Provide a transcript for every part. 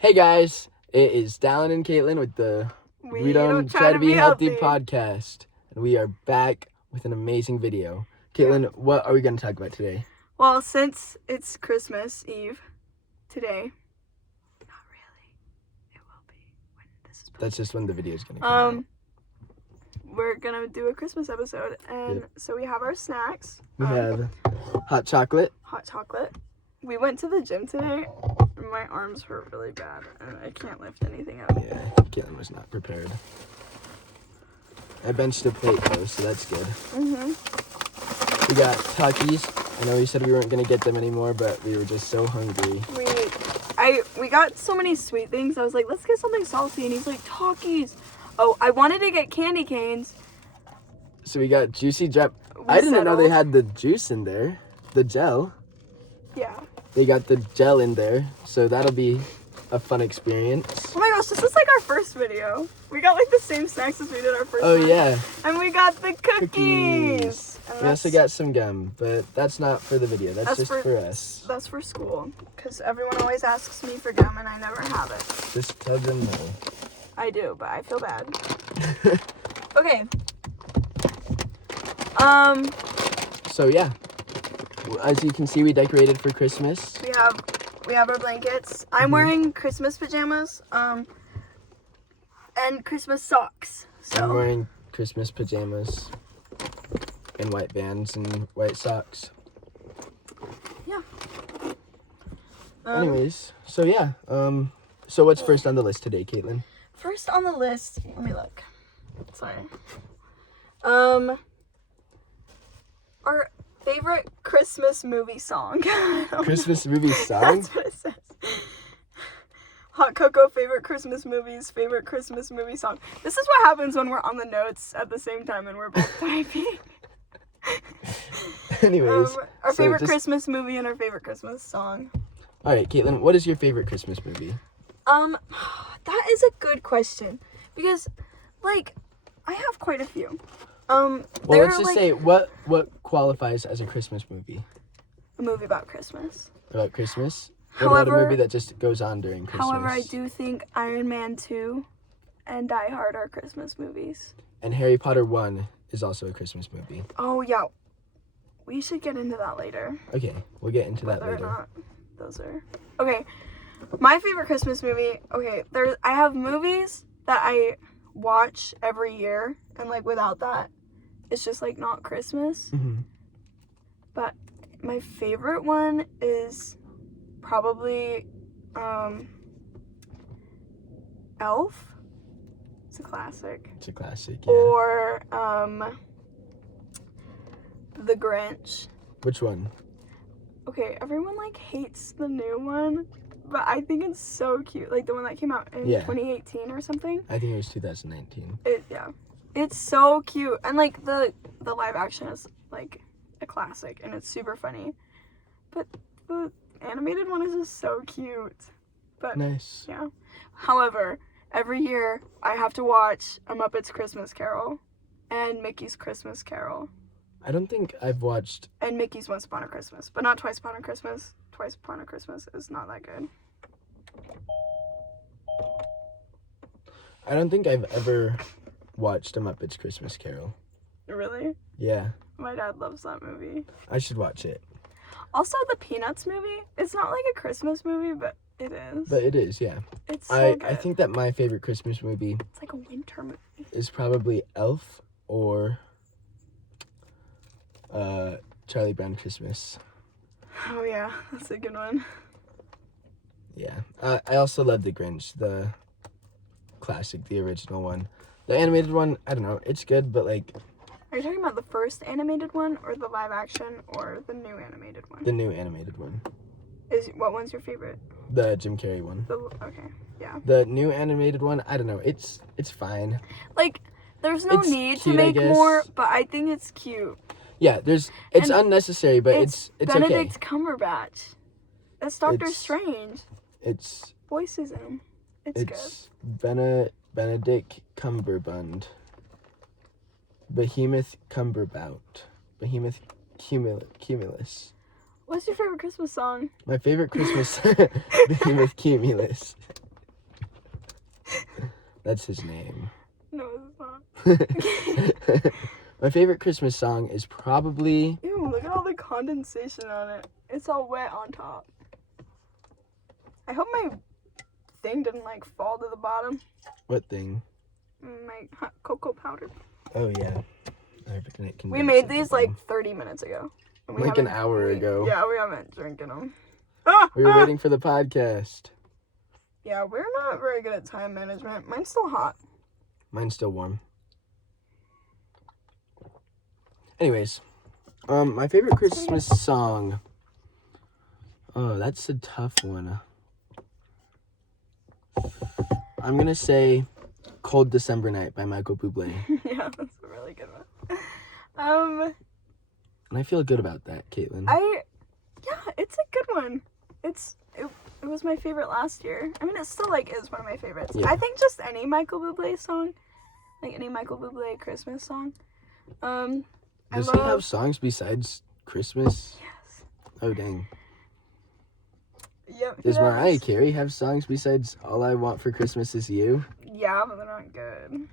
Hey guys, it is Dallin and Caitlin with the We Don't Try to Be Healthy podcast. And we are back with an amazing video. Caitlin, what are we going to talk about today? Well, since it's Christmas Eve today, not really, it will be when this is posted. That's just when the video is going to come out. We're going to do a Christmas episode, and so we have our snacks. We have hot chocolate. We went to the gym today, and my arms hurt really bad, and I can't lift anything up. Yeah, Caitlin was not prepared. I benched a plate though, so that's good. We got Takis. I know we said we weren't going to get them anymore, but we were just so hungry. We got so many sweet things. I was like, let's get something salty, and he's like, Takis. Oh, I wanted to get candy canes. So we got Juicy Drop. I didn't know they had the juice in there, the gel. Yeah. They got the gel in there, so that'll be a fun experience. Oh my gosh, this is like our first video. We got like the same snacks as we did our first Oh time. Yeah. And we got the cookies. We also got some gum, but that's not for the video. That's just for us. That's for school, because everyone always asks me for gum and I never have it. Just tell them no. I do, but I feel bad. Okay. So yeah, as you can see, we decorated for Christmas. We have our blankets. I'm wearing Christmas pajamas, and Christmas socks. So I'm wearing Christmas pajamas and white Vans and white socks. Yeah. Anyways, so yeah, so what's first on the list today, Caitlin? First on the list, let me look. Sorry. Our favorite Christmas movie song. Christmas movie song? That's what it says. Hot Cocoa, favorite Christmas movies, favorite Christmas movie song. This is what happens when we're on the notes at the same time and we're both typing. Anyways. Our favorite Christmas movie and our favorite Christmas song. All right, Caitlin, what is your favorite Christmas movie? That is a good question. Because, like, I have quite a few. Well, let's just say, what qualifies as a Christmas movie? A movie about Christmas. About Christmas? What about a movie that just goes on during Christmas? However, I do think Iron Man 2 and Die Hard are Christmas movies. And Harry Potter 1 is also a Christmas movie. Oh, yeah. We should get into that later. Okay, we'll get into that later. Whether or not those are... Okay, my favorite Christmas movie... Okay, I have movies that I watch every year, and, like, without that, it's just, like, not Christmas. But my favorite one is probably Elf. It's a classic. It's a classic, yeah. Or The Grinch. Which one? Okay, everyone, like, hates the new one, but I think it's so cute. Like, the one that came out in 2018 or something. I think it was 2019. Yeah. It's so cute. And, like, the live action is, like, a classic, and it's super funny. But the animated one is just so cute. But nice. Yeah. However, every year I have to watch A Muppet's Christmas Carol and Mickey's Christmas Carol. I don't think I've watched... And Mickey's Once Upon a Christmas, but not Twice Upon a Christmas. Twice Upon a Christmas is not that good. I don't think I've ever watched A Muppet's Christmas Carol. Really? Yeah. My dad loves that movie. I should watch it. Also, the Peanuts movie. It's not like a Christmas movie, but it is. But it is, yeah. It's so good. I think that my favorite Christmas movie... It's like a winter movie. ...is probably Elf or... Charlie Brown Christmas. Oh yeah, that's a good one. Yeah. I also love The Grinch, the classic, the original one. The animated one, I don't know, it's good, but like... Are you talking about the first animated one, or the live action, or the new animated one? The new animated one. What one's your favorite? The Jim Carrey one. Okay, yeah. The new animated one, I don't know, it's fine. Like, there's no need to make more, but I think it's cute. Yeah, it's unnecessary, but it's okay. Benedict Cumberbatch. That's Doctor Strange. It's voices him. It's good. Benedict Cumberbund. Behemoth Cumberbout. Behemoth Cumulus. What's your favorite Christmas song? My favorite Christmas Behemoth Cumulus. That's his name. No, it's not. My favorite Christmas song is probably... Ew, look at all the condensation on it. It's all wet on top. I hope my thing didn't, like, fall to the bottom. What thing? My hot cocoa powder. Oh, yeah. We made these, like, 30 minutes ago. Like an hour ago. Yeah, we haven't drinking them. We were waiting for the podcast. Yeah, we're not very good at time management. Mine's still hot. Mine's still warm. Anyways, my favorite Christmas song. Oh, that's a tough one. I'm gonna say "Cold December Night" by Michael Bublé. Yeah, that's a really good one. And I feel good about that, Caitlin. Yeah, it's a good one. It was my favorite last year. I mean, it still, like, is one of my favorites. Yeah. I think just any Michael Bublé song, like any Michael Bublé Christmas song. Does he have songs besides Christmas? Yes. Oh, dang. Yep. Does Mariah Carey have songs besides "All I Want for Christmas Is You"? Yeah, but they're not good.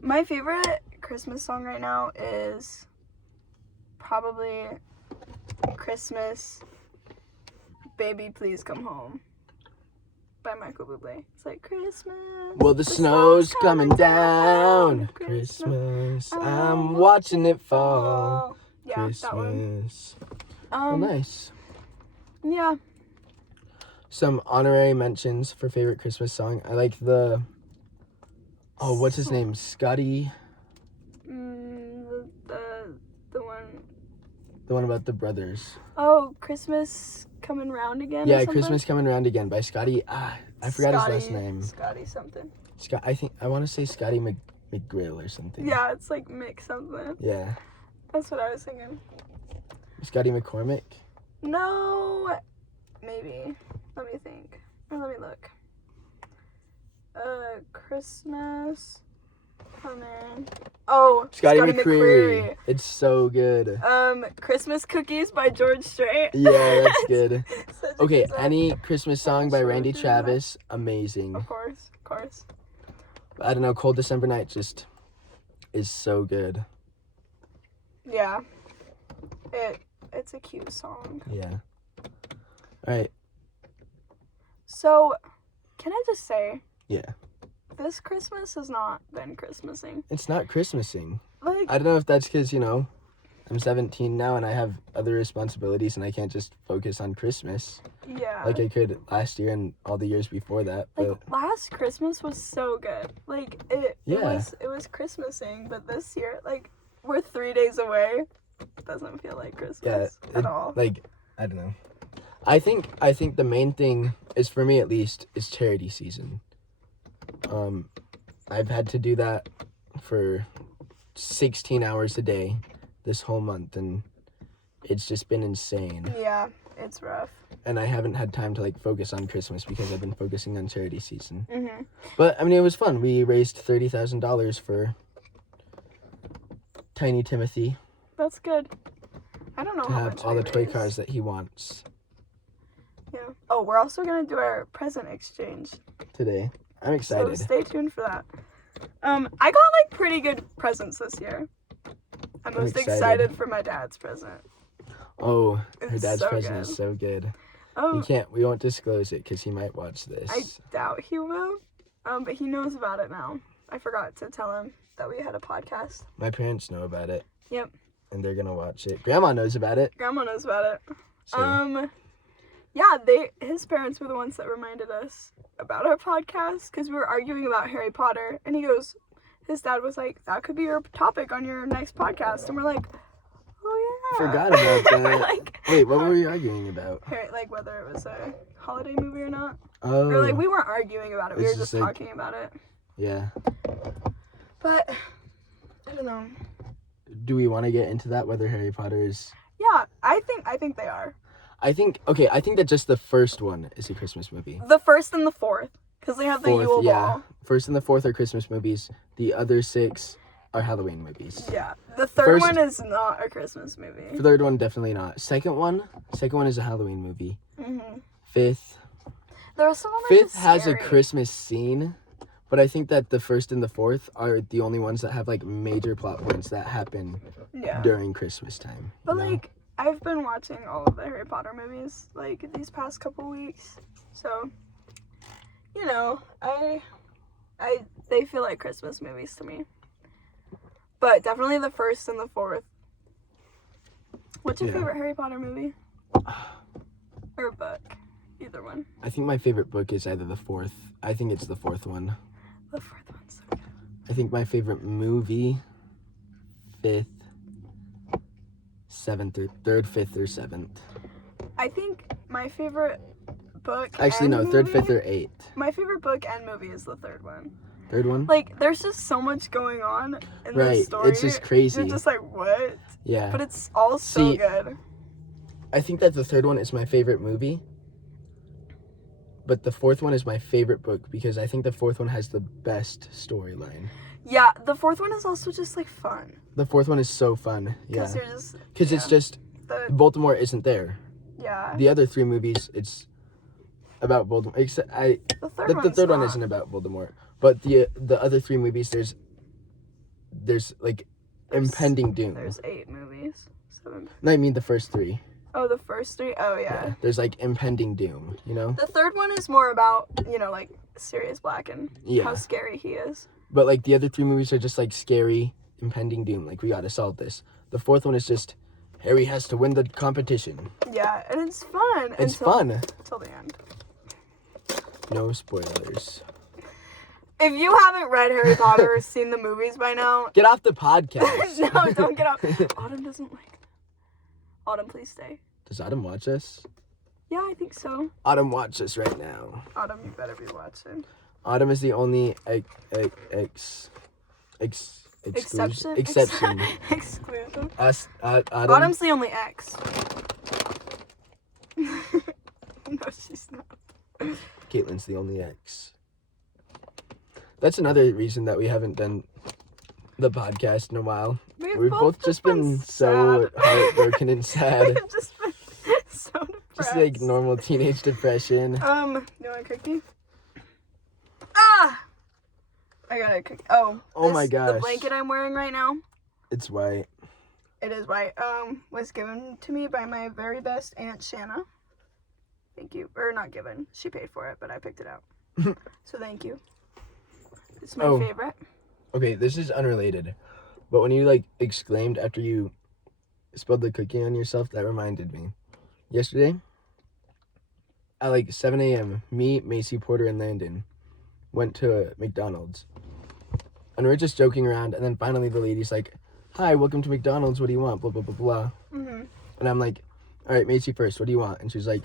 My favorite Christmas song right now is probably "Christmas, Baby Please Come Home" by Michael Bublé. It's like, Christmas. Well, the snow's coming down. Christmas, I'm watching it fall. Yeah, that one. Christmas. Oh, nice. Yeah. Some honorary mentions for favorite Christmas song. I like the... Oh, what's his name? Scotty? The one... The one about the brothers. Oh, Christmas Coming Round Again? Yeah, or something? Christmas Coming Round Again by Scotty. I forgot his last name. Scotty something. I want to say Scotty McGrill or something. Yeah, it's like Mick something. Yeah. That's what I was thinking. Scotty McCormick? No, maybe. Let me think. Or let me look. Christmas coming. Oh, Scotty McCreery. It's so good. Christmas Cookies by George Strait. Yeah, that's good. Okay, good song. any Christmas song by Randy Travis, amazing. Of course. I don't know, Cold December Night just is so good. Yeah. It's a cute song. Yeah. Alright. So, can I just say, Yeah. this Christmas has not been Christmasing. It's not Christmasing. Like, I don't know if that's because, I'm 17 now and I have other responsibilities and I can't just focus on Christmas yeah. like I could last year and all the years before that. But Like, last Christmas was so good. Like, it was Christmasing, but this year, like, we're 3 days away. It doesn't feel like Christmas at all. Like, I don't know. I think the main thing is, for me at least, is charity season. I've had to do that for 16 hours a day this whole month, and it's just been insane. Yeah, it's rough. And I haven't had time to, like, focus on Christmas because I've been focusing on charity season. Mm-hmm. But, I mean, it was fun. We raised $30,000 for Tiny Timothy. That's good. I don't know to how have much all we the toy raised. cars that he wants Yeah. Oh, we're also going to do our present exchange. today. I'm excited. So stay tuned for that. I got, like, pretty good presents this year. I'm most excited for my dad's present. Oh, her It's dad's so present good. is so good. Um, We won't disclose it because he might watch this. I doubt he will. But he knows about it now. I forgot to tell him that we had a podcast. My parents know about it. Yep. And they're gonna watch it. Grandma knows about it. Grandma knows about it. So. Yeah, his parents were the ones that reminded us about our podcast because we were arguing about Harry Potter, and his dad was like, "That could be your topic on your next podcast," and we're like, "Oh yeah." Forgot about that. We're like, Wait, what were we arguing about? like whether it was a holiday movie or not. Oh. Or like we weren't arguing about it. We It's were just just like- talking about it. Yeah. But I don't know. Do we want to get into that? Whether Harry Potter is? Yeah, I think they are. I think that just the first one is a Christmas movie. The first and the fourth, because they have the Yule Ball. First and the fourth are Christmas movies. The other 6 are Halloween movies. Yeah, the third one is not a Christmas movie. The third one definitely not. Second one is a Halloween movie. Mhm. Fifth. There are some of them Fifth just has a scary. Christmas scene, but I think that the first and the fourth are the only ones that have like major plot points that happen Yeah. during Christmas time. But you know? like, I've been watching all of the Harry Potter movies like these past couple weeks, so you know, they feel like Christmas movies to me. But definitely the first and the fourth. What's your favorite Harry Potter movie? Or book? Either one. I think my favorite book is either the fourth. I think it's the fourth one. The fourth one's so good. I think my favorite movie, fifth, seventh, or third, fifth, or seventh. I think my favorite book. Actually, and no, third, movie- fifth, or eighth. My favorite book and movie is the third one. Third one? Like, there's just so much going on in Right, this story. it's just crazy. You're just like, what? Yeah. But it's all so See, good. I think that the third one is my favorite movie. But the fourth one is my favorite book because I think the fourth one has the best storyline. Yeah, the fourth one is also just like fun. The fourth one is so fun. Yeah. Because you're just. Because it's just, The, Voldemort isn't there. yeah. The other three movies, it's about Voldemort. Except The third, the third one not. isn't about Voldemort. But the other three movies, there's like impending doom. There's 8 movies. 7. No, I mean the first three. Oh, the first 3? Oh, yeah. There's like impending doom, you know? The third one is more about, you know, like Sirius Black and Yeah. how scary he is. But like the other three movies are just like scary, impending doom. Like we gotta solve this. The fourth one is just Harry has to win the competition. Yeah, and it's fun. It's fun. Until the end. No spoilers. If you haven't read Harry Potter or seen the movies by now, Get off the podcast. no, don't get up. Autumn doesn't like them. Autumn, please stay. Does Autumn watch us? Yeah, I think so. Autumn, watch us right now. Autumn, you better be watching. Autumn is the only Exception? exception. Exclusive. Us, Autumn. Autumn's the only ex. No, she's not. Caitlin's the only ex. That's another reason that we haven't done the podcast in a while. We've both just been so heartbroken and sad. We've just been so depressed. Just like normal teenage depression. You want a cookie? Ah! I got a cookie. Oh. Oh my The gosh. blanket I'm wearing right now, It's white. it is white. Was given to me by my very best Aunt Shanna. Thank you. Or not given. She paid for it, but I picked it out. So thank you. It's my favorite. Okay, this is unrelated. But when you like exclaimed after you spilled the cookie on yourself, that reminded me. Yesterday, at like 7 a.m., me, Macy, Porter, and Landon went to McDonald's. And we were just joking around, and then finally the lady's like, "Hi, welcome to McDonald's, what do you want? Blah, blah, blah, blah." Mm-hmm. And I'm like, "All right, Macy first, what do you want?" And she's like,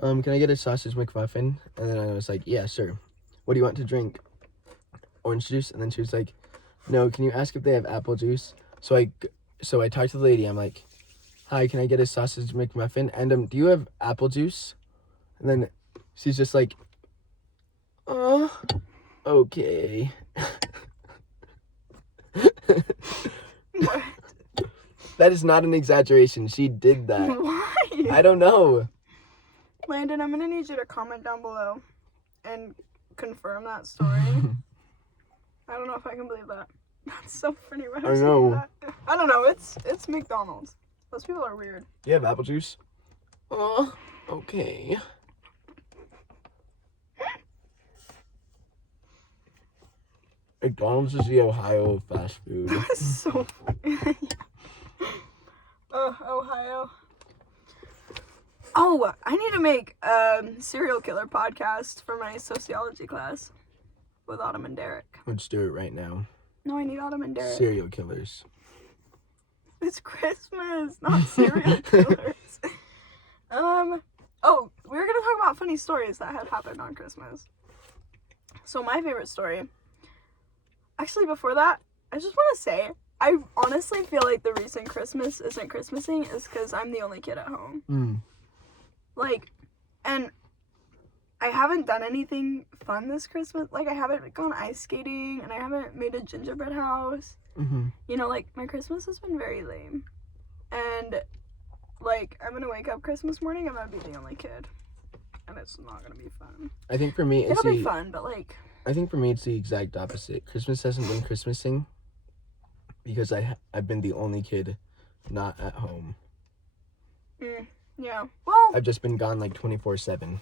can I get a sausage McMuffin?" And then I was like, "Yeah, sure. What do you want to drink? Orange juice?" And then she was like, "No, can you ask if they have apple juice?" So I talked to the lady. I'm like, "Hi, can I get a sausage McMuffin? And do you have apple juice?" And then she's just like, okay." What? That is not an exaggeration. She did that. Why? I don't know. Landon, I'm gonna need you to comment down below and confirm that story. I don't know if I can believe that. That's so funny. Right? I know. I don't know. It's McDonald's. Those people are weird. You have apple juice? Okay. McDonald's is the Ohio fast food. That's so funny. Ohio. Oh, I need to make a serial killer podcast for my sociology class with Autumn and Derek. Let's do it right now. No, I need Autumn and Derek. Serial killers. It's Christmas, not serial killers. Oh, we were gonna talk about funny stories that had happened on Christmas. So my favorite story. Actually, before that, I just want to say, I honestly feel like the reason Christmas isn't Christmasing is because I'm the only kid at home. Like, and I haven't done anything fun this Christmas. Like, I haven't gone ice skating, and I haven't made a gingerbread house. You know, like, my Christmas has been very lame. And, like, I'm gonna wake up Christmas morning, I'm gonna be the only kid. and it's not gonna be fun. I think for me, It'll be fun, but like. I think for me, it's the exact opposite. Christmas hasn't been Christmasing because I've been the only kid not at home. Yeah. Well. I've just been gone like 24/7.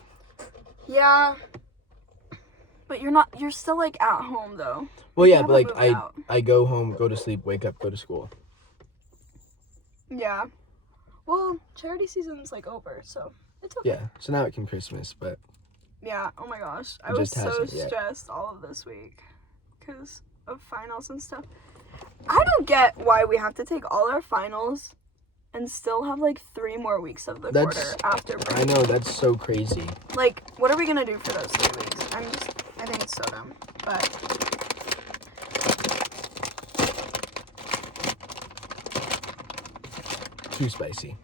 Yeah. But you're still like at home though. Well, yeah, but like out. I go home, go to sleep, wake up, go to school. Yeah. Well, charity season's like over, so it's okay. Yeah, so now it can Christmas, but yeah, oh my gosh. I It was just so hasn't yet. stressed all of this week because of finals and stuff. I don't get why we have to take all our finals and still have like 3 more weeks of the quarter after break. I know, that's so crazy. Like, what are we gonna do for those 3 weeks? I think it's so dumb, but Too spicy.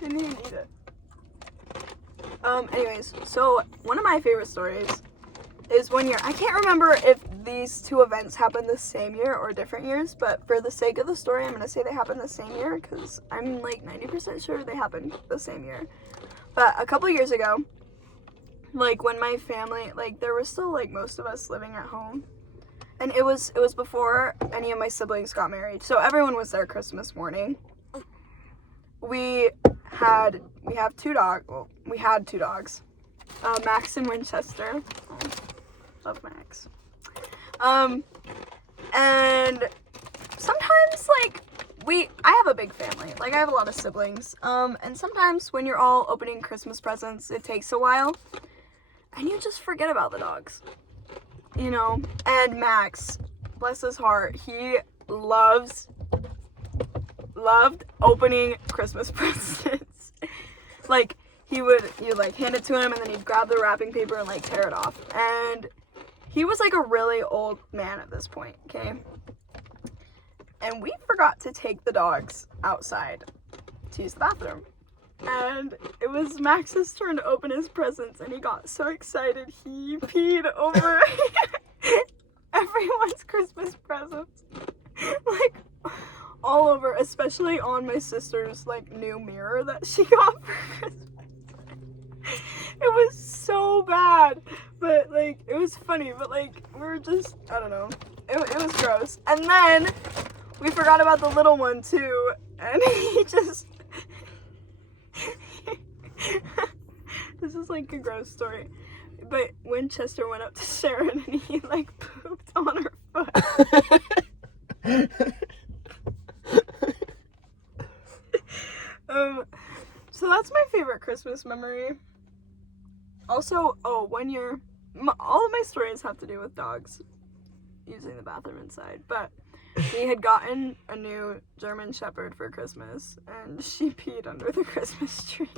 didn't even eat it. Anyways, so one of my favorite stories is one year. I can't remember if these 2 events happened the same year or different years, but for the sake of the story, I'm gonna say they happened the same year because I'm like 90% sure they happened the same year. But a couple years ago, like when my family, like there was still like most of us living at home, and it was before any of my siblings got married, so everyone was there Christmas morning. We had 2 dogs. Well, we had 2 dogs, Max and Winchester. Oh, love Max. And sometimes like I have a big family. Like I have a lot of siblings. And sometimes when you're all opening Christmas presents, it takes a while, and you just forget about the dogs. You know, and Max, bless his heart, he loved opening Christmas presents. Like you like hand it to him, and then he'd grab the wrapping paper and like tear it off. And he was like a really old man at this point, okay? And we forgot to take the dogs outside to use the bathroom. And it was Max's turn to open his presents, and he got so excited he peed over everyone's Christmas presents. Like all over, especially on my sister's like new mirror that she got for Christmas. It was so bad, but like it was funny, but like we were just, I don't know, it was gross. And then we forgot about the little one too, and he just this is like a gross story, but Winchester went up to Sharon and he like pooped on her foot. So that's my favorite Christmas memory. Also, one year, all of my stories have to do with dogs using the bathroom inside, but we had gotten a new German Shepherd for Christmas, and she peed under the Christmas tree.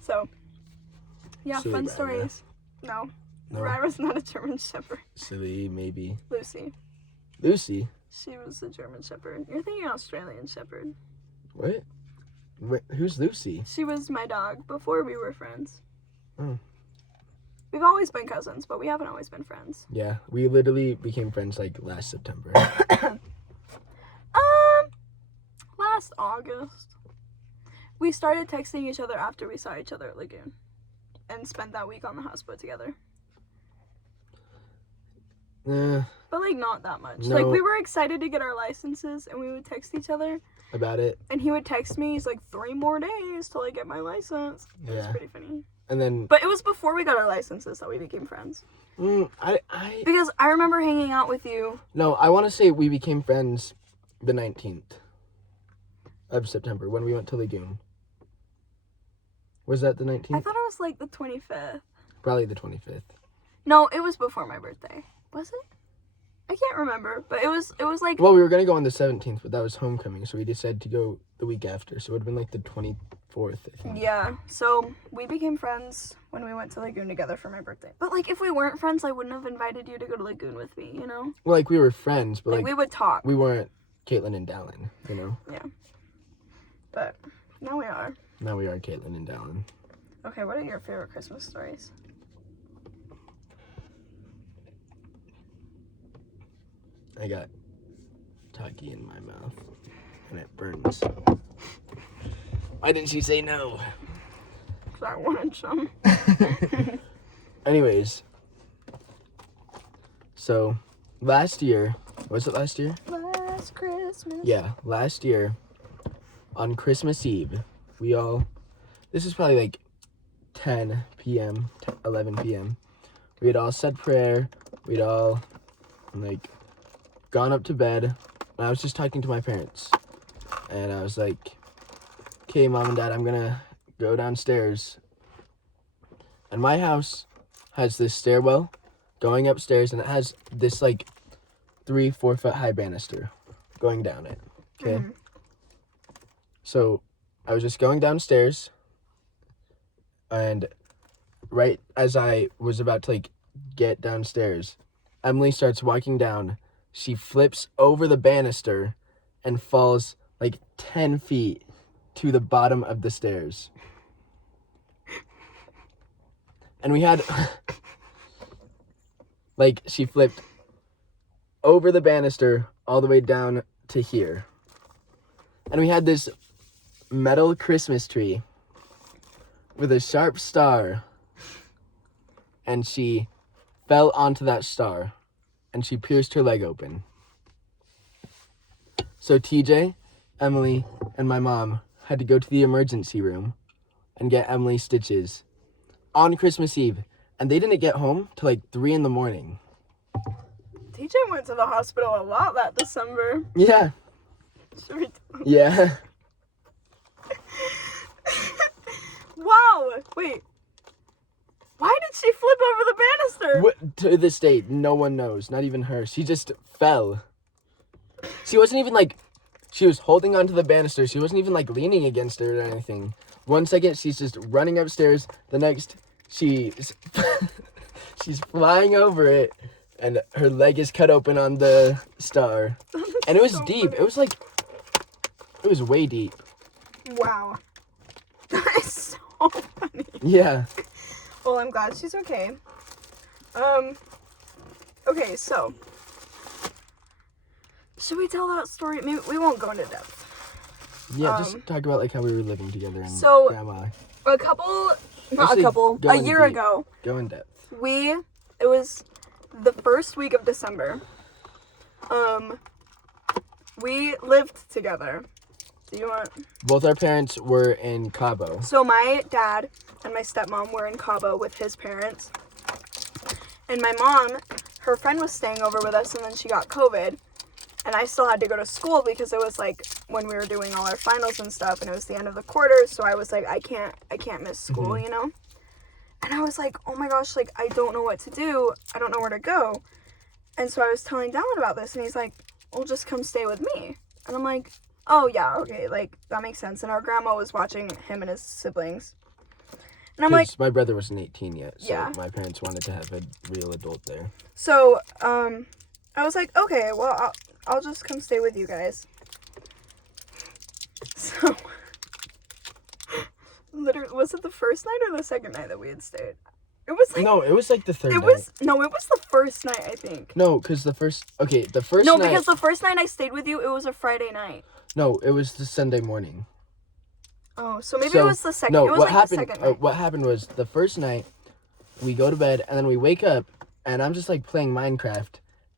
So, yeah, Silly fun Ryra. stories. No, No. Ryra's not a German Shepherd. Silly, maybe. Lucy. Lucy? She was a German Shepherd. You're thinking Australian Shepherd. What? Wait, who's Lucy? She was my dog before we were friends. Oh. We've always been cousins, but we haven't always been friends. Yeah, we literally became friends like last September. Last August. We started texting each other after we saw each other at Lagoon and spent that week on the houseboat together. But like not that much. No. Like we were excited to get our licenses and we would text each other. About it. And he would text me, he's like, 3 more days till I get my license. It was Yeah. pretty funny. And then But it was before we got our licenses that we became friends. I Because I remember hanging out with you. No, I want to say we became friends the 19th of September when we went to Lagoon. Was that the 19th? I thought it was like the 25th. Probably the 25th. No, it was before my birthday. Was it? I can't remember, but it was like Well, we were going to go on the 17th, but that was homecoming, so we decided to go the week after. So it would have been like the 24th, I think. yeah. So we became friends when we went to Lagoon together for my birthday. But like if we weren't friends, I wouldn't have invited you to go to Lagoon with me, you know? Well, like we were friends, but Like like we would talk. we weren't Caitlin and Dallin, you know? But now we are. Now we are Caitlin and Dallin. Okay, what are your favorite Christmas stories? I got Taki in my mouth, and it burns. Why didn't she say no? because I wanted some. Anyways, so last year, was it last year? Last Christmas. Yeah, last year on Christmas Eve, this is probably like 10 p.m., 11 p.m. We had all said prayer. We'd all like gone up to bed. And I was just talking to my parents. And I was like, okay, Mom and Dad, I'm gonna go downstairs. And my house has this stairwell going upstairs, and it has this like 3-4 foot high banister going down it. Okay. Mhm. So I was just going downstairs, and right as I was about to like get downstairs, Emily starts walking down. She flips over the banister and falls like 10 feet to the bottom of the stairs. And we had, like, she flipped over the banister all the way down to here. And we had this metal Christmas tree with a sharp star. And she fell onto that star. And she pierced her leg open. So TJ, Emily, and my mom had to go to the emergency room and get Emily stitches on Christmas Eve. And they didn't get home till like 3 in the morning. TJ went to the hospital a lot that December. Yeah. Should we Yeah. Wow! Wait. Why did she flip over the banister? To this day, no one knows. Not even her. She just fell. She wasn't even like... She was holding onto the banister. She wasn't even like leaning against it or anything. 1 second, she's just running upstairs. The next, she's flying over it. And her leg is cut open on the star. And it was so deep. funny. It was like... It was way deep. Wow. That is so funny. Yeah. Well, I'm glad she's okay. Okay, so. Should we tell that story? Maybe we won't go into depth. Yeah, just talk about like how we were living together and So- grandma. Actually, a year ago, Go in depth. it was the first week of December. We lived together. Do you want? Both our parents were in Cabo. So my dad and my stepmom were in Cabo with his parents. And my mom, her friend was staying over with us, and then she got COVID. And I still had to go to school because it was like when we were doing all our finals and stuff, and it was the end of the quarter, so I was like, I can't miss school, you know? And I was like, oh my gosh, like, I don't know what to do. I don't know where to go. And so I was telling Dallin about this, and he's like, well, just come stay with me. And I'm like, oh yeah, okay, like, that makes sense. And our grandma was watching him and his siblings. And I'm like, My brother wasn't 18 yet, so Yeah. my parents wanted to have a real adult there. so, I was like, okay, well, I'll just come stay with you guys. So, literally, was it the first night or the second night that we had stayed? It was like, No, it was like the third it night. was the first night, I think. No, because the first night. Because the first night I stayed with you, it was a Friday night. No, it was the Sunday morning. Oh, so maybe it was the second. No, it was what like happened? the second night. What happened was the first night, we go to bed and then we wake up, and I'm just like playing Minecraft,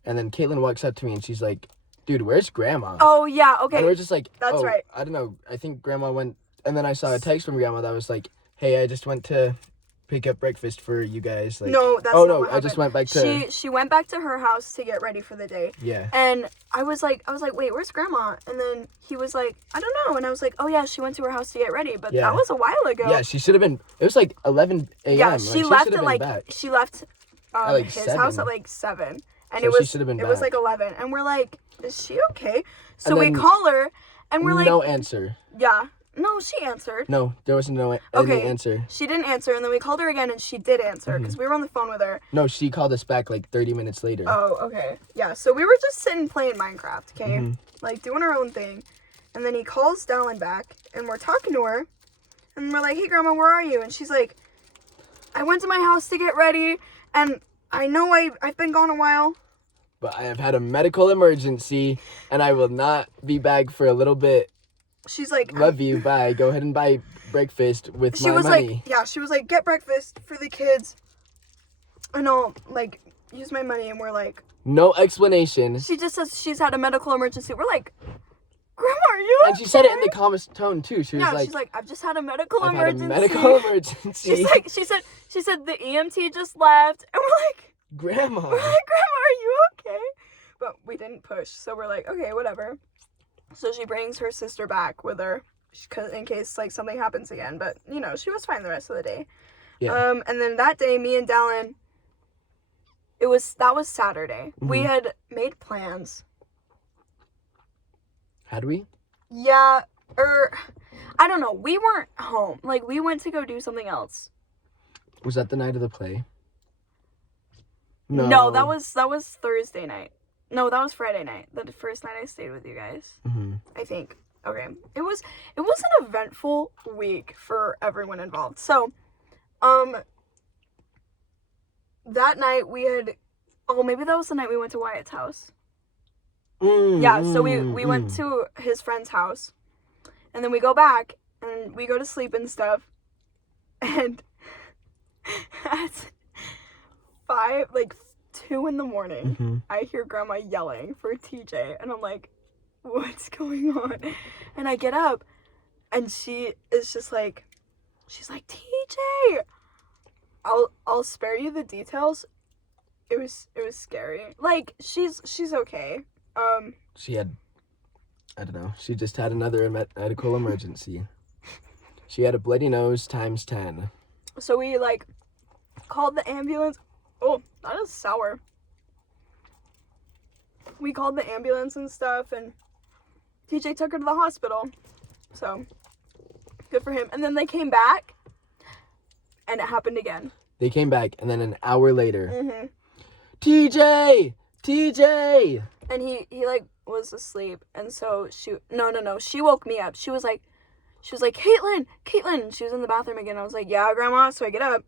and then Caitlin walks up to me and she's like, "Dude, where's Grandma?" Oh yeah, okay. And we're just like, That's "Oh, right. I don't know. I think Grandma went." And then I saw a text from Grandma that was like, "Hey, I just went to pick up breakfast for you guys." Like, No, that's oh not no, what I just happened. went back to She went back to her house to get ready for the day. yeah. And I was like, wait, where's Grandma? And then he was like, I don't know. And I was like, oh yeah, she went to her house to get ready, but Yeah. that was a while ago. Yeah, she should have been. It was like 11 a.m. Yeah, Like, she left should have at been like back. she left like, his 7. house at like 7, and So it she was should have been it was back. like 11, and we're like, is she okay? So And we then call her, and we're like, no answer. yeah, no, she answered. No, there wasn't any Okay. answer. She didn't answer, and then we called her again, and she did answer because we were on the phone with her. No, she called us back like 30 minutes later. Oh, okay. Yeah, so we were just sitting playing Minecraft, okay? Mm-hmm. Like, doing our own thing. And then he calls Dallin back, and we're talking to her. And we're like, hey, Grandma, where are you? And she's like, I went to my house to get ready, and I know I've been gone a while. But I have had a medical emergency, and I will not be back for a little bit. she's like, love you, bye. Go ahead and buy breakfast with she my was money. like, yeah, she was like, get breakfast for the kids, and I'll like use my money. And we're like, No explanation. she just says she's had a medical emergency. We're like, Grandma, are you And she said it in the calmest tone too. She was yeah, like, she's like, I've just had a medical I've had a emergency. medical emergency. She's like, she said the EMT just left, and we're like, Grandma. Grandma, are you okay? But we didn't push, so we're like, okay, whatever. So she brings her sister back with her, in case like something happens again. But you know, she was fine the rest of the day. Yeah. And then that day, me and Dallin, that was Saturday. We had made plans. Had we? Yeah, I don't know. We weren't home. Like, we went to go do something else. Was that the night of the play? No, that was Thursday night. No, that was Friday night. The first night I stayed with you guys. Mm-hmm. I think. Okay. It was an eventful week for everyone involved. So, that night we had, maybe that was the night we went to Wyatt's house. Yeah, so we went to his friend's house, and then we go back, and we go to sleep and stuff, and at 2 in the morning, I hear Grandma yelling for TJ, and I'm like, what's going on? And I get up, and she is just like, she's like, TJ, I'll spare you the details. It was scary. Like, she's okay. She had, I don't know, she just had another medical emergency. She had a bloody nose times 10. So we, like, called the ambulance. Oh, that is sour. We called the ambulance and stuff, and TJ took her to the hospital. So, good for him. And then they came back, and it happened again. They came back, and then an hour later, Mm-hmm. TJ! TJ! And he like was asleep, and so she woke me up. She was like Caitlin. She was in the bathroom again. I was like, yeah, Grandma. So I get up.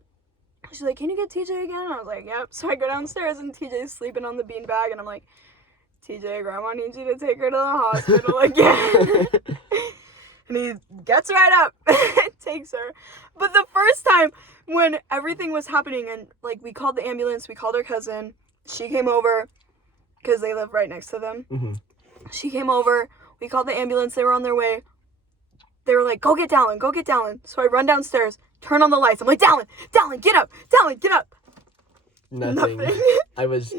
She's like, can you get TJ again? I was like, yep. So I go downstairs, and TJ's sleeping on the beanbag, and I'm like, TJ, Grandma needs you to take her to the hospital again. And he gets right up, takes her. But the first time when everything was happening, and like we called the ambulance, we called her cousin. She came over. Because they live right next to them. Mm-hmm. She came over. We called the ambulance. They were on their way. They were like, go get Dallin. So I run downstairs, turn on the lights. I'm like, Dallin, get up. Nothing. I was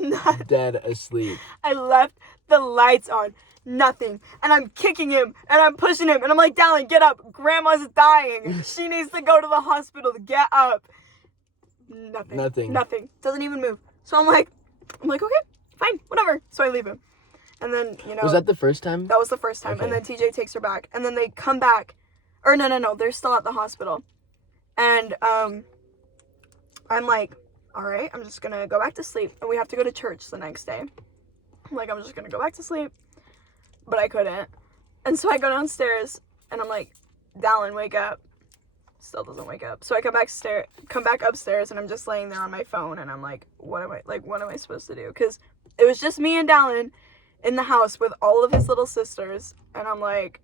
dead asleep. I left the lights on. Nothing. And I'm kicking him, and I'm pushing him, and I'm like, Dallin, get up. Grandma's dying. She needs to go to the hospital. Get up. Nothing. Doesn't even move. So I'm like, okay. Fine, whatever. So I leave him. And then, you know. Was that the first time? That was the first time. Okay. And then TJ takes her back. And then they come back. Or no. They're still at the hospital. And I'm like, all right, I'm just going to go back to sleep. And we have to go to church the next day. I'm like, I'm just going to go back to sleep. But I couldn't. And so I go downstairs. And I'm like, Dallin, wake up. Still doesn't wake up. So I come back upstairs, and I'm just laying there on my phone, and I'm like, what am I supposed to do? Because it was just me and Dallin in the house with all of his little sisters, and I'm like,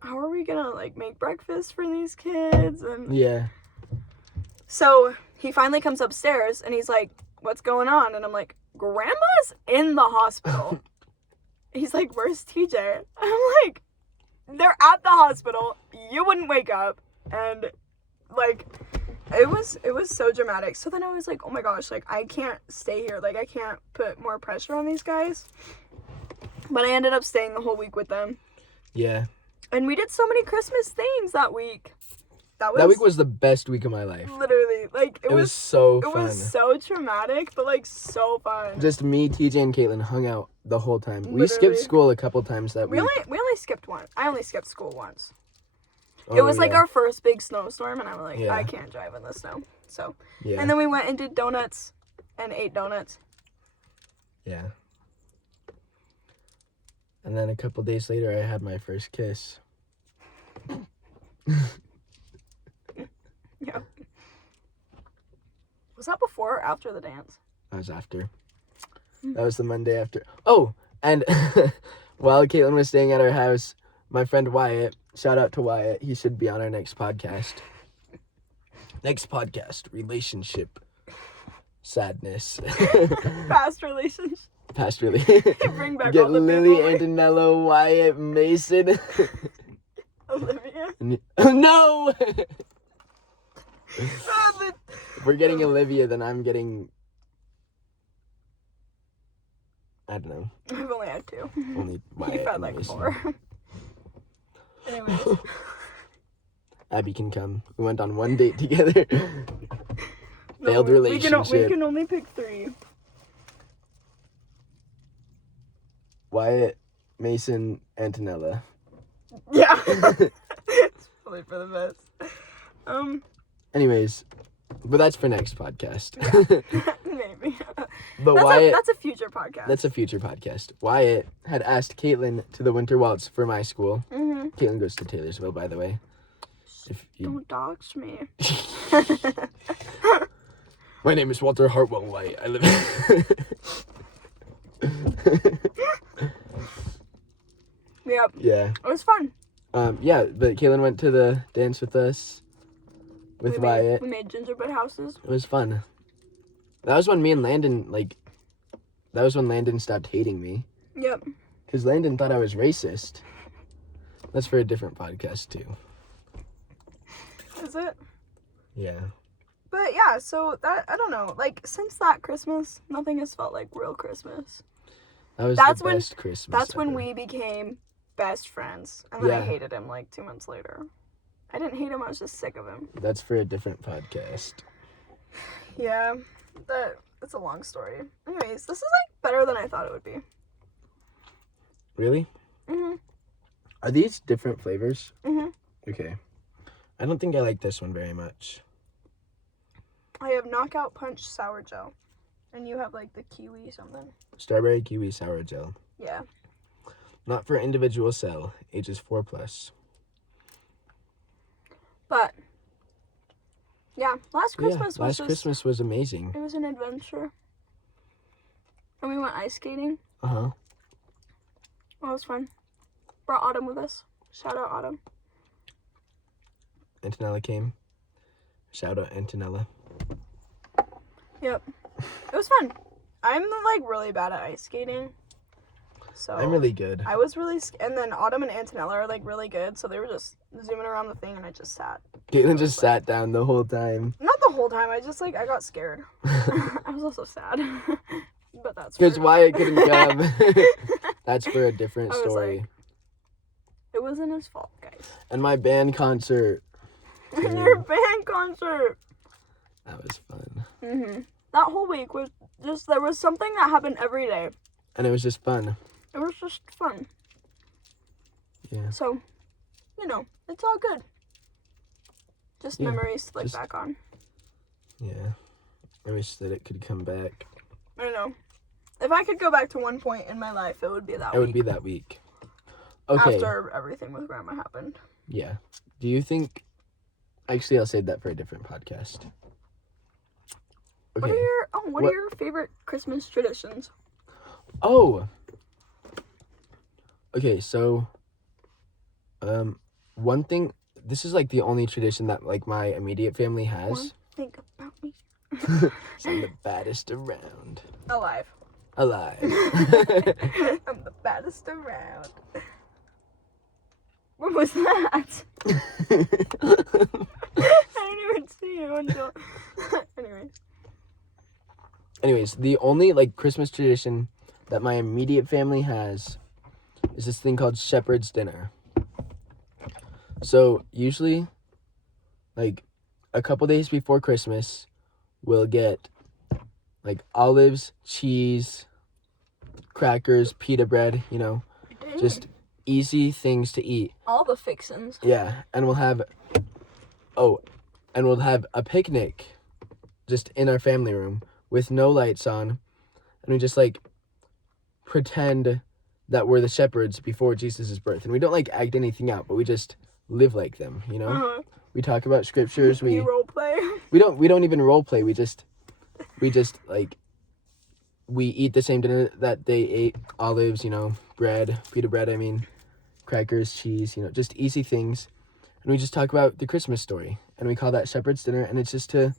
how are we gonna like make breakfast for these kids? And yeah. So he finally comes upstairs, and he's like, what's going on? And I'm like, Grandma's in the hospital. He's like, where's TJ? I'm like, they're at the hospital. You wouldn't wake up. And like, it was so dramatic. So then I was like, oh my gosh, like I can't stay here. Like I can't put more pressure on these guys. But I ended up staying the whole week with them. Yeah. And we did so many Christmas things that week. That week was the best week of my life. Literally, like it was so fun. It was so traumatic, but like so fun. Just me, TJ, and Caitlin hung out the whole time. Literally. We skipped school a couple times that week. We only skipped one. I only skipped school once. It was like our first big snowstorm, and I'm like, I can't drive in the snow. So, and then we went and did donuts and ate donuts. Yeah. And then a couple days later, I had my first kiss. Yeah. Was that before or after the dance? That was after. That was the Monday after. Oh, and while Caitlin was staying at our house, my friend Wyatt. Shout out to Wyatt. He should be on our next podcast. Next podcast, relationship sadness. Past relations. Past really. Bring back Get all the Lily, people. Antonella, Wyatt, Mason. Olivia. No! Ah, If we're getting Olivia, then I'm getting... I don't know. I've only had 2. Only Wyatt You've had and like Mason. 4. Anyways. Abby can come. We went on one date together. No, Failed we relationship. can only pick 3. Wyatt, Mason, Antonella. Yeah. It's probably for the best. Anyways, but that's for next podcast. Maybe. But Wyatt, That's a future podcast. that's a future podcast. Wyatt had asked Caitlin to the Winter Waltz for my school. Mm-hmm. Caitlin goes to Taylorsville, by the way. If you... Don't dox me. My name is Walter Hartwell White. I live. Yep. Yeah. It was fun. Yeah, but Caitlin went to the dance with us. With Wyatt. We made gingerbread houses. It was fun. That was when me and Landon, that was when Landon stopped hating me. Yep. Because Landon thought I was racist. That's for a different podcast, too. Is it? Yeah. But yeah, so that, I don't know. Like, since that Christmas, nothing has felt like real Christmas. That was That's the when- best Christmas That's when ever. we became best friends. And then I Yeah. hated him like 2 months later. I didn't hate him, I was just sick of him. That's for a different podcast. Yeah. It's a long story. Anyways, this is like better than I thought it would be. Really? Mhm. Are these different flavors? Mhm. Okay. I don't think I like this one very much. I have Knockout Punch sour gel. And you have like the kiwi something. Strawberry kiwi sour gel. Yeah. Not for individual sale. Ages 4+. But yeah, last Christmas was Last just, Christmas was amazing. it was an adventure. And we went ice skating. Uh-huh. That was fun. Brought Autumn with us. Shout out Autumn. Antonella came. Shout out Antonella. Yep. It was fun. I'm like really bad at ice skating. So I'm really good. I was really and then Autumn and Antonella are like really good, so they were just zooming around the thing and I just sat. Caitlin just sat down the whole time. Not the whole time, I just like I got scared. I was also sad. But that's Because for- Wyatt couldn't come. That's for a different I was story. like- It wasn't his fault, guys. And my band concert. Your band concert. That was fun. That whole week was just, there was something that happened every day. And it was just fun. It was just fun. Yeah. So, you know, it's all good. Just Yeah, memories to look just- back on. Yeah. I wish that it could come back. I know. If I could go back to one point in my life, it would be that It week. would be that week. Okay. After everything with Grandma happened. Yeah. Do you think... Actually, I'll save that for a different podcast. What are Okay. your what are What- your favorite Christmas traditions? Oh! Okay, so... One thing... This is, like, the only tradition that, like, my immediate family has. One, think about me. So I'm the baddest around. Alive. Alive. I'm the baddest around. What was that? I didn't even see you until. Anyway. Anyways, the only, like, Christmas tradition that my immediate family has is this thing called Shepherd's Dinner. So, usually, like, a couple days before Christmas, we'll get, like, olives, cheese, crackers, pita bread, you know, just easy things to eat. all the fixins. Yeah, and we'll have a picnic just in our family room with no lights on, and we just like pretend that we're the shepherds before Jesus' birth. And we don't like act anything out, but we just live like them, you know? Uh-huh. We talk about scriptures, You role play. we don't even role play. We just like we eat the same dinner that they ate, olives, you know, bread, pita bread, I mean. crackers, cheese, just easy things. And we just talk about the Christmas story. And we call that Shepherd's Dinner. And it's just to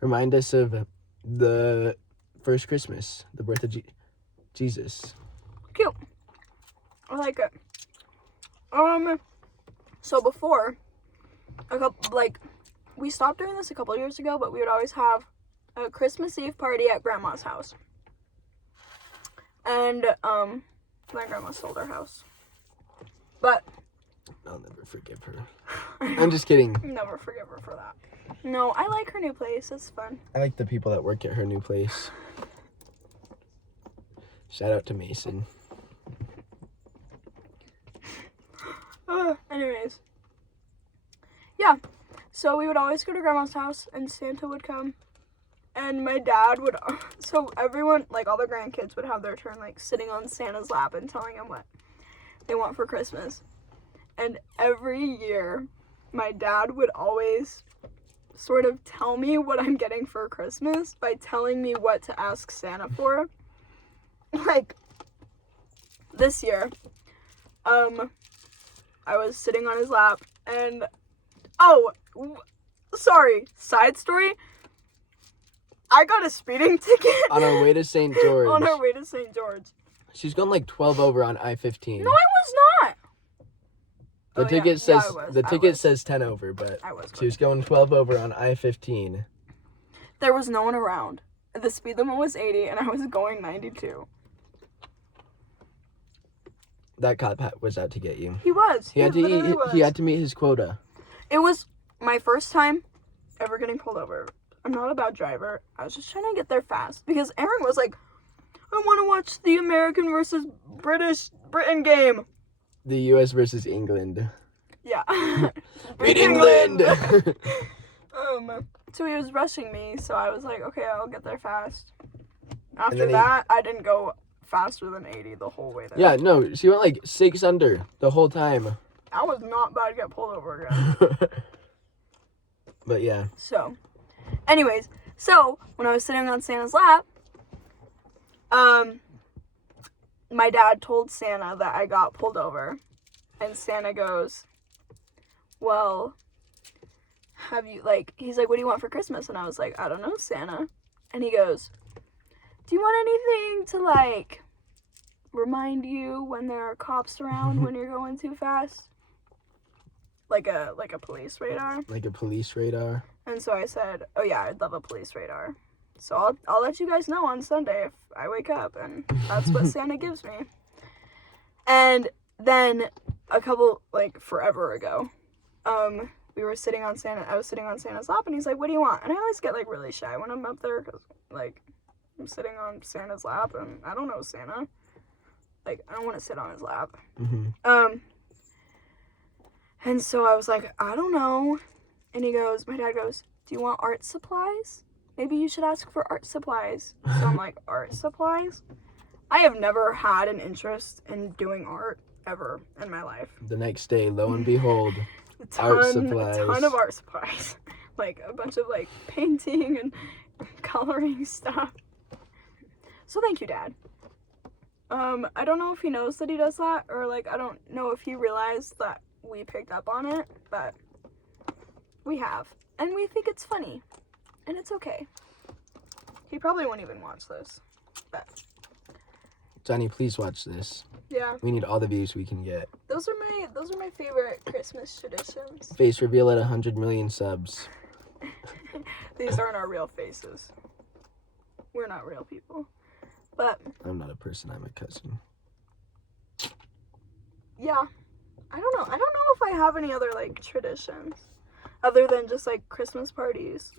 remind us of the first Christmas, the birth of Jesus. Cute. I like it. So before, we stopped doing this a couple years ago, but we would always have a Christmas Eve party at Grandma's house. And, my grandma sold our house. But I'll never forgive her. I'm just kidding. Never forgive her for that. No, I like her new place. It's fun. I like the people that work at her new place. Shout out to Mason. Anyways. Yeah. So we would always go to Grandma's house and Santa would come. And my dad would, so everyone, all the grandkids would have their turn, sitting on Santa's lap and telling him what they want for Christmas. And every year, my dad would always sort of tell me what I'm getting for Christmas by telling me what to ask Santa for. This year, I was sitting on his lap and, sorry, side story. I got a speeding ticket. On our way to St. George. On our way to St. George. She's going 12 over on I-15. No, I was not. The ticket says 10 over, but she was going 12 over on I-15. There was no one around. The speed limit was 80 and I was going 92. That cop was out to get you. He was. He had to meet his quota. It was my first time ever getting pulled over. I'm not a bad driver. I was just trying to get there fast because Aaron was like, I want to watch the American versus Britain game. The U.S. versus England. Yeah. Beat England! So he was rushing me, so I was like, okay, I'll get there fast. After that, I didn't go faster than 80 the whole way there. Yeah, no, she went 6 under the whole time. I was not about to get pulled over again. But yeah. So, anyways, when I was sitting on Santa's lap, my dad told Santa that I got pulled over. And Santa goes, well, he's like, what do you want for Christmas? And I was like, I don't know, Santa. And he goes, do you want anything to, remind you when there are cops around when you're going too fast? Like a police radar? Like a police radar? And so I said, oh yeah, I'd love a police radar. So I'll let you guys know on Sunday if I wake up, and that's what Santa gives me. And then a couple, forever ago, I was sitting on Santa's lap, and he's like, what do you want? And I always get, really shy when I'm up there, because, I'm sitting on Santa's lap, and I don't know Santa. I don't want to sit on his lap. Mm-hmm. And so I was like, I don't know. And my dad goes, do you want art supplies? Maybe you should ask for art supplies. So I'm like, art supplies? I have never had an interest in doing art ever in my life. The next day, lo and behold, art supplies. A ton of art supplies. A bunch of, painting and coloring stuff. So thank you, Dad. I don't know if he knows that he does that, or, I don't know if he realized that we picked up on it, but we have. And we think it's funny. And it's okay. He probably won't even watch this, but... Johnny, please watch this. Yeah. We need all the views we can get. Those are my favorite Christmas traditions. Face reveal at 100 million subs. These aren't our real faces. We're not real people. But... I'm not a person, I'm a cousin. Yeah. I don't know if I have any other, traditions. Other than just, Christmas parties.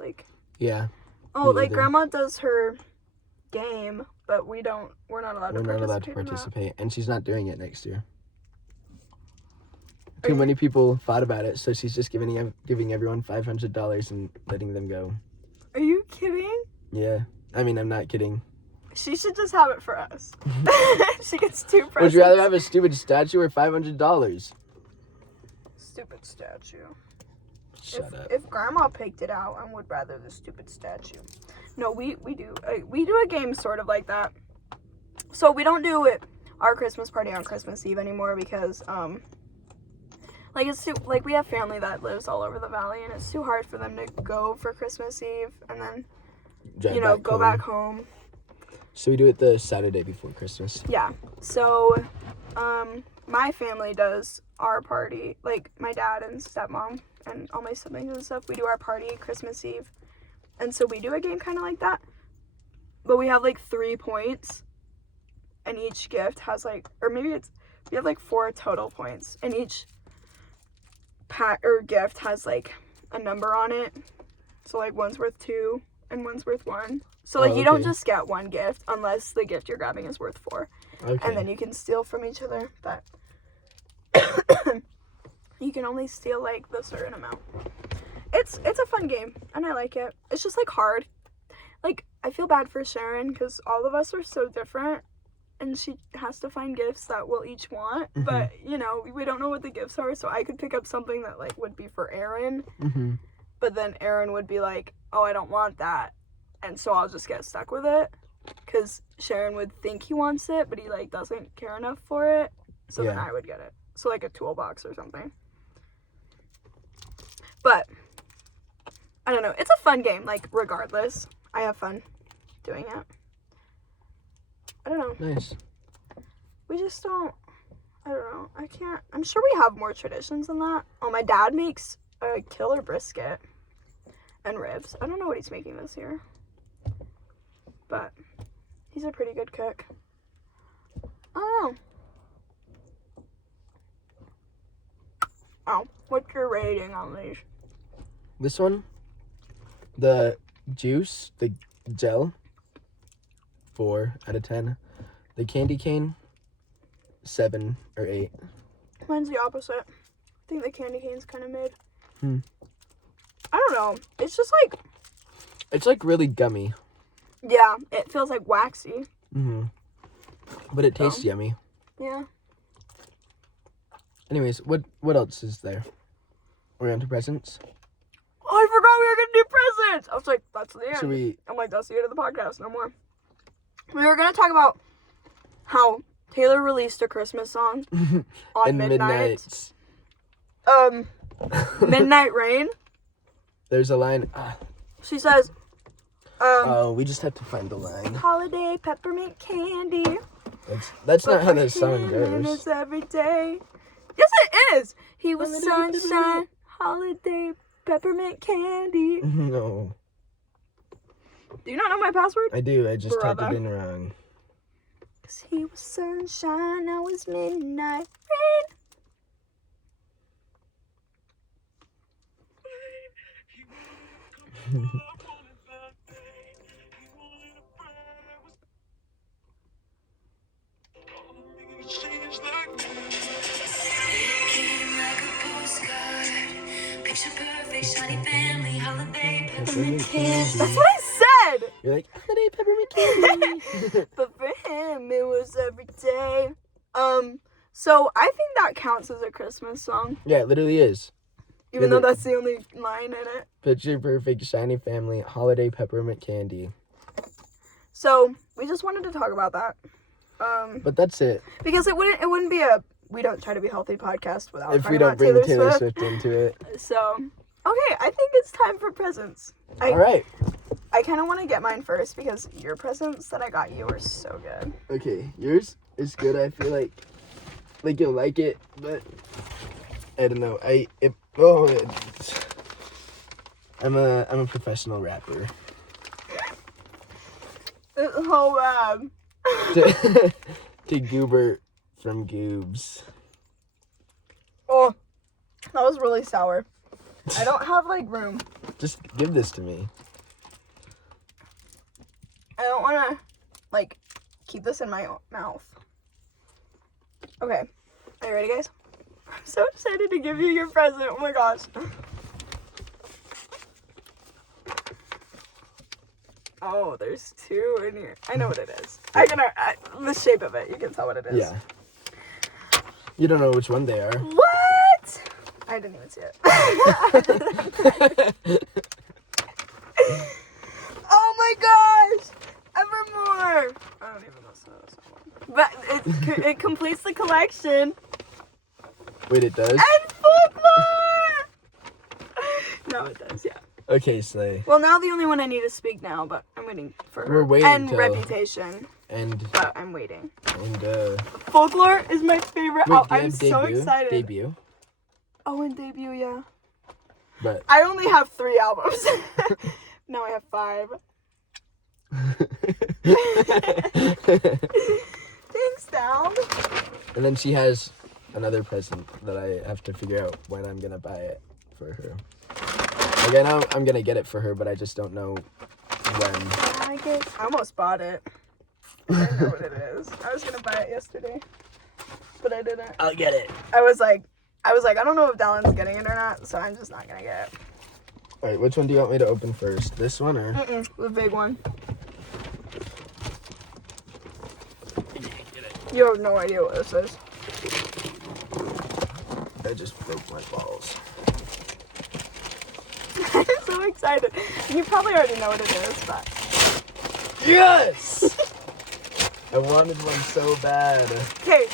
Yeah. Oh, Grandma does her game, but we're not allowed to participate. And she's not doing it next year. Too many people thought about it, so she's just giving everyone $500 and letting them go. Are you kidding? Yeah. I mean, I'm not kidding. She should just have it for us. She gets 2 presents. Would you rather have a stupid statue or $500? Stupid statue. Shut up. If Grandma picked it out, I would rather the stupid statue. No, we do a game sort of like that. So we don't do it. our Christmas party on Christmas Eve anymore because like it's too, like we have family that lives all over the valley and it's too hard for them to go for Christmas Eve and then Drive go back home. So we do it the Saturday before Christmas. Yeah. So my family does our party, like my dad and stepmom and all my siblings and stuff. We do our party Christmas Eve. And so we do a game kind of like that. But we have like 3 points and each gift has like, or maybe we have like 4 total points and each pack or gift has like a number on it. So like one's worth 2 and one's worth 1. So like you don't just get one gift unless the gift you're grabbing is worth 4. Okay. And then you can steal from each other, but you can only steal like the certain amount. It's a fun game and I like it. It's just like hard. Like I feel bad for Sharon because all of us are so different and she has to find gifts that we'll each want. Mm-hmm. But we don't know what the gifts are, so I could pick up something that like would be for Aaron. Mm-hmm. But then Aaron would be like, oh, I don't want that. And so I'll just get stuck with it. Because Sharon would think he wants it, but he, like, doesn't care enough for it. So then I would get it. So, like, a toolbox or something. But, I don't know. It's a fun game, like, regardless. I have fun doing it. I don't know. Nice. We just don't, I don't know. I'm sure we have more traditions than that. Oh, my dad makes a killer brisket and ribs. I don't know what he's making this year. But he's a pretty good cook. I don't know. Oh, what's your rating on these? This one, the juice, the gel, 4 out of 10. The candy cane, 7 or 8. Mine's the opposite. I think the candy cane's kind of mid. I don't know. It's just like... It's like really gummy. Yeah, it feels like waxy. Mm-hmm. But it tastes yummy. Yeah. Anyways, what else is there? We're on to presents. Oh, I forgot we were going to do presents. I was like, that's the end. I'm like, that's the end of the podcast. No more. We were going to talk about how Taylor released a Christmas song on Midnight. Midnight Rain. There's a line. She says, we just have to find the line. holiday peppermint candy. That's not how the song goes. Every day. Yes, it is. He was Holiday sunshine, holiday peppermint candy. No. Do you not know my password? I do. I just typed Brother. it in wrong. 'Cause he was sunshine, now it's midnight rain. That's what I said. You're like, holiday peppermint candy. But for him, it was every day. So I think that counts as a Christmas song, Yeah, it literally is. even though that's the only line in it. Picture perfect, shiny family, holiday peppermint candy. So we just wanted to talk about that. But that's it. Because it wouldn't be a We Don't Try to Be Healthy podcast without If talking we don't about bring Taylor Swift into it. So, okay, I think it's time for presents. All right. I kind of want to get mine first because your presents that I got you were so good. Okay, yours is good. I feel like you'll like it, but I don't know. I'm a professional rapper. It's so bad. To Goober from Goobs. Oh, that was really sour. I don't have like room. Just give this to me. I don't want to like keep this in my mouth. Okay, are you ready, guys? I'm so excited to give you your present. Oh my gosh. Oh, there's 2 in here. I know what it is. The shape of it, you can tell what it is. Yeah. You don't know which one they are. What? I didn't even see it. Oh my gosh! Evermore! I don't even know the song. But it completes the collection. Wait, it does? And Folklore! No, it does, yeah. Okay, Slay. Well, now the only one I need is Speak Now, but I'm waiting for her. We're waiting And till- Reputation, And but I'm waiting. and Folklore is my favorite. wait, Oh, do you I'm have so excited. Debut. Oh, and Debut, yeah. But I only have 3 albums. Now I have 5. Thanks, Down. and then she has another present that I have to figure out when I'm gonna buy it for her. Like I know I'm gonna get it for her, but I just don't know when. I almost bought it. I don't know what it is. I was gonna buy it yesterday, but I didn't. I'll get it. I was like, I don't know if Dallin's getting it or not, so I'm just not gonna get it. All right, which one do you want me to open first? This one or? The big one. You have no idea what this is. I just broke my balls. I'm so excited. You probably already know what it is, but. Yes! I wanted one so bad. Okay,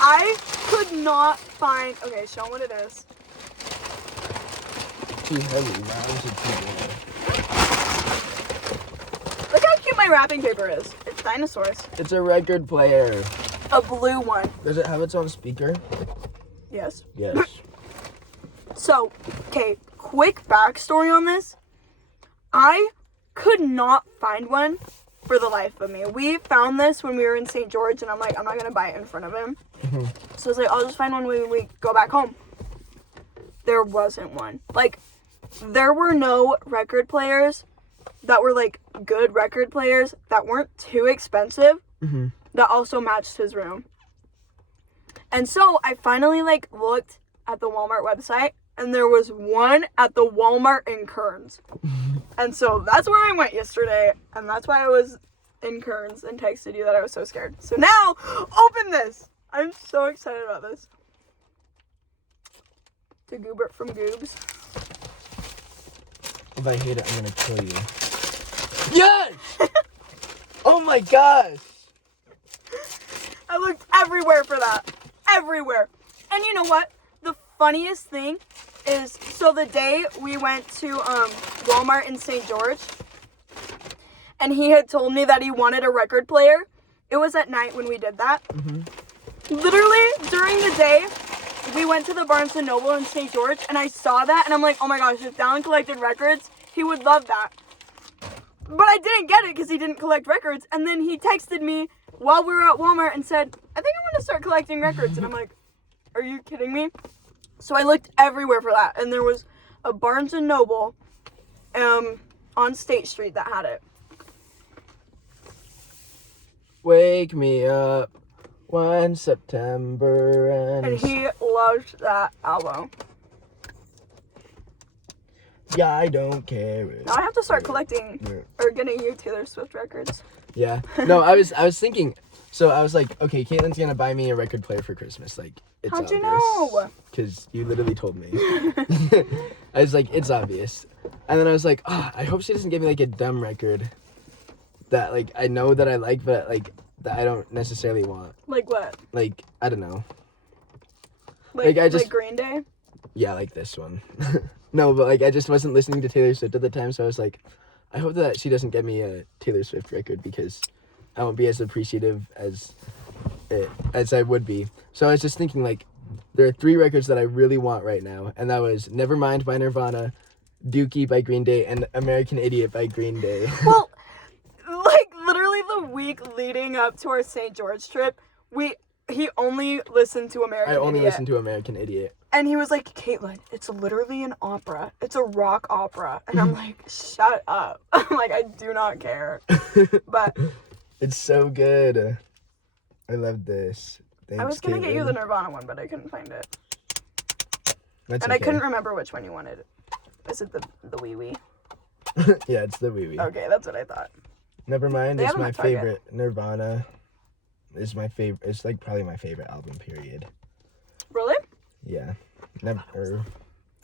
I could not find. Okay, show them what it is. Too heavy. Why is it too big? Look how cute my wrapping paper is. It's dinosaurs. It's a record player. A blue one. Does it have its own speaker? Yes. Yes. So, okay, quick backstory on this. I could not find one for the life of me. We found this when we were in St. George, and I'm like, I'm not gonna buy it in front of him. So I was like, I'll just find one when we go back home. There wasn't one. Like, there were no record players that were like good record players that weren't too expensive that also matched his room. And so I finally like looked at the Walmart website, and there was one at the Walmart in Kearns. And so that's where I went yesterday, and that's why I was in Kearns and texted you that I was so scared. So now, open this! I'm so excited about this. To Goobert from Goobs. If I hate it, I'm gonna kill you. Yes! Oh my gosh! I looked everywhere for that. Everywhere. And you know what? The funniest thing is, so the day we went to Walmart in St. George, and he had told me that he wanted a record player. It was at night when we did that. Literally, during the day, we went to the Barnes & Noble in St. George, and I saw that, and I'm like, oh my gosh, if Dallin collected records, he would love that. But I didn't get it because he didn't collect records, and then he texted me while we were at Walmart and said, I think I'm going to start collecting records. And I'm like, are you kidding me? So I looked everywhere for that, and there was a Barnes & Noble on State Street that had it. Wake me up when September And ends. he loved that album. Yeah, I don't care. Now I have to start collecting or getting you Taylor Swift records. Yeah. No, I was thinking. So I was like, okay, Caitlin's gonna buy me a record player for Christmas. Like, it's How'd obvious. you know? Because you literally told me. I was like, it's obvious. And then I was like, I hope she doesn't give me like a dumb record that like I know that I like, but like that I don't necessarily want. Like what? Like, I don't know. Like I just- like Green Day? Yeah, like this one. No, but like I just wasn't listening to Taylor Swift at the time, so I was like, I hope that she doesn't get me a Taylor Swift record because I won't be as appreciative as I would be. So I was just thinking like, there are 3 records that I really want right now, and that was Nevermind by Nirvana, Dookie by Green Day, and American Idiot by Green Day. Well, like literally the week leading up to our St. George trip, he only listened to American I only Idiot. listened to American Idiot. And he was like, Caitlin, it's literally an opera. It's a rock opera. And I'm like, shut up. I'm like, I do not care. But It's so good. I love this. Thanks, I was going to get you Caitlin. the Nirvana one, but I couldn't find it. That's And okay. I couldn't remember which one you wanted. Is it the wee wee? Yeah, it's the wee wee. Okay, that's what I thought. Nevermind They is have them my at Target. favorite. Nirvana is my favorite. It's like probably my favorite album. Period. Really? Yeah. Never.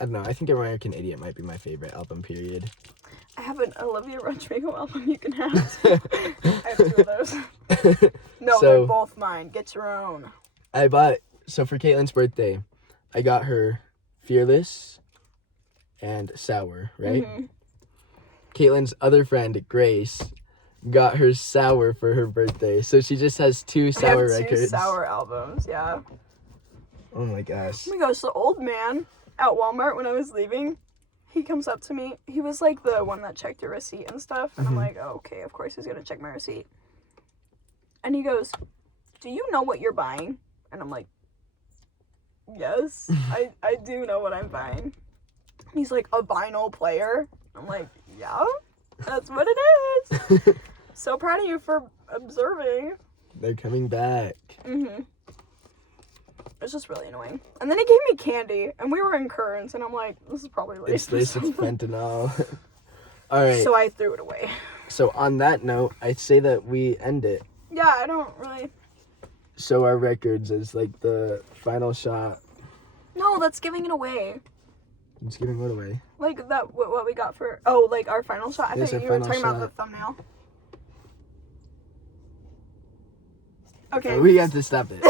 I don't know. I think American Idiot might be my favorite album, period. I have an Olivia Rodrigo album you can have. I have 2 of those. No, So- they're both mine. Get your own. So for Caitlin's birthday, I got her Fearless and Sour, right? Mhm. Caitlin's other friend, Grace, got her Sour for her birthday. So she just has 2 Sour I have 2 records. Sour albums, yeah. Oh my gosh. Oh my gosh, the old man at Walmart when I was leaving, he comes up to me. He was like the one that checked your receipt and stuff. And I'm like, oh, okay, of course he's going to check my receipt. And he goes, do you know what you're buying? And I'm like, yes, I do know what I'm buying. He's like, a vinyl player? I'm like, yeah, that's what it is. So proud of you for observing. They're coming back. Mm-hmm. It's just really annoying. And then he gave me candy, and we were in Currents, and I'm like, this is probably It's laced laced with with fentanyl. All right. So I threw it away. So on that note, I'd say that we end it. Yeah, I don't really... So our records is like the final shot. No, that's giving it away. I'm just giving what away. Like, that, what we got for... Oh, like, our final shot? I Yes, thought our you were final talking about the shot. thumbnail. Okay. We have to stop it.